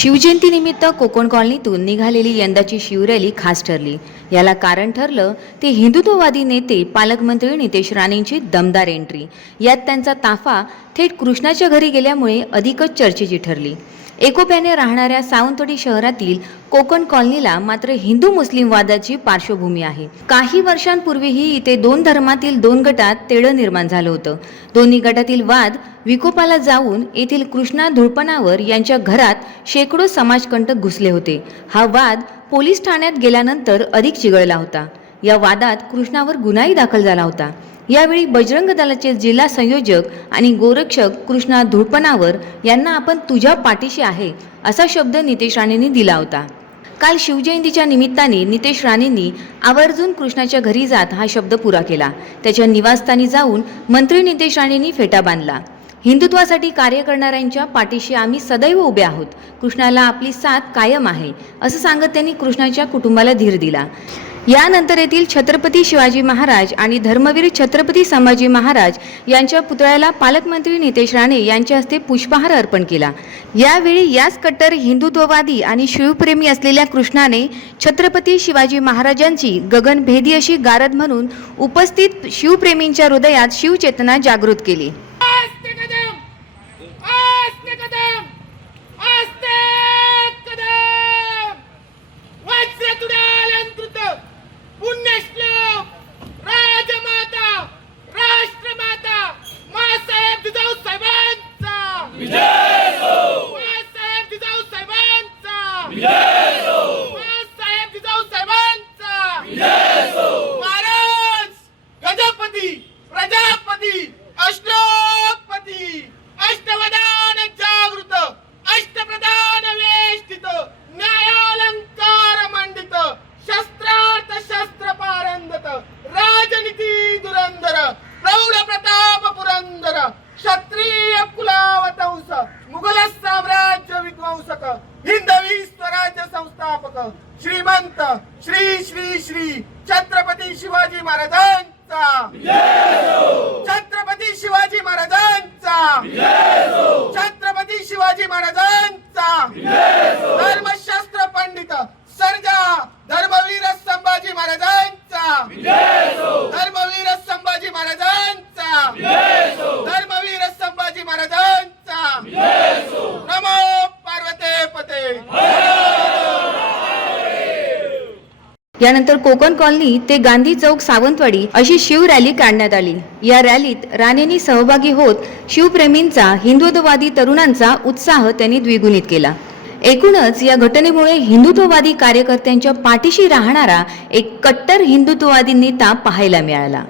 शिवजयंतीनिमित्त कोकण कॉलनीतून निघालेली यंदाची शिवरॅली खास ठरली। याला कारण ठरलं ते हिंदुत्ववादी नेते पालकमंत्री नितेश राणेंची दमदार एंट्री। यात त्यांचा ताफा थेट कृष्णाच्या घरी गेल्यामुळे अधिकच चर्चेची ठरली। एकोप्याने राहणाऱ्या सावंतवाडी शहरातील कोकण कॉलनीला मात्र हिंदू मुस्लिम वादाची पार्श्वभूमी आहे। काही वर्षांपूर्वीही इथे दोन धर्मातील दोन गटात तेढं निर्माण झालं होतं। दोन्ही गटातील वाद विकोपाला जाऊन येथील कृष्णा धुळपणावर यांच्या घरात शेकडो समाजकंटक घुसले होते। हा वाद पोलीस ठाण्यात गेल्यानंतर अधिक चिघळला होता। या वादात कृष्णावर गुन्हाही दाखल झाला होता। यावेळी बजरंग दलाचे जिल्हा संयोजक आणि गोरक्षक कृष्णा धुळपणावर यांना आपण तुझ्या पाठीशी आहे असा शब्द नितेश राणेंनी दिला होता। काल शिवजयंतीच्या निमित्ताने नितेश राणेंनी आवर्जून कृष्णाच्या घरी जात हा शब्द पुरा केला। त्याच्या निवासस्थानी जाऊन मंत्री नितेश राणेंनी फेटा बांधला। हिंदुत्वासाठी कार्य करणाऱ्यांच्या पाठीशी आम्ही सदैव उभे आहोत, कृष्णाला आपली साथ कायम आहे असं सांगत त्यांनी कृष्णाच्या कुटुंबाला धीर दिला। यानंतर येथील छत्रपती शिवाजी महाराज आणि धर्मवीर छत्रपती संभाजी महाराज यांच्या पुतळ्याला पालकमंत्री नितेश राणे यांच्या हस्ते पुष्पहार अर्पण केला। यावेळी याच कट्टर हिंदुत्ववादी आणि शिवप्रेमी असलेल्या कृष्णाने छत्रपती शिवाजी महाराजांची गगनभेदी अशी गारद म्हणून उपस्थित शिवप्रेमींच्या हृदयात शिवचेतना जागृत केली। हिंदवी स्वराज्य संस्थापक श्रीमंत श्री श्री श्री छत्रपती शिवाजी महाराजांचा छत्रपती शिवाजी महाराजांचा छत्रपती शिवाजी महाराजांचा धर्मशास्त्र पंडित सर्जा धर्मवीर संभाजी महाराजांचा धर्मवीर संभाजी महाराजांचा धर्मवीर संभाजी महाराजांचा नमो पार्वते पते। यानंतर कोकण कॉलनी ते गांधी चौक सावंतवाडी अशी शिव रॅली काढण्यात आली। या रॅलीत राणेंनी सहभागी होत शिवप्रेमींचा हिंदुत्ववादी तरुणांचा उत्साह त्यांनी द्विगुणित केला। एकूणच या घटनेमुळे हिंदुत्ववादी कार्यकर्त्यांच्या पाठीशी राहणारा एक कट्टर हिंदुत्ववादी नेता पाहायला मिळाला।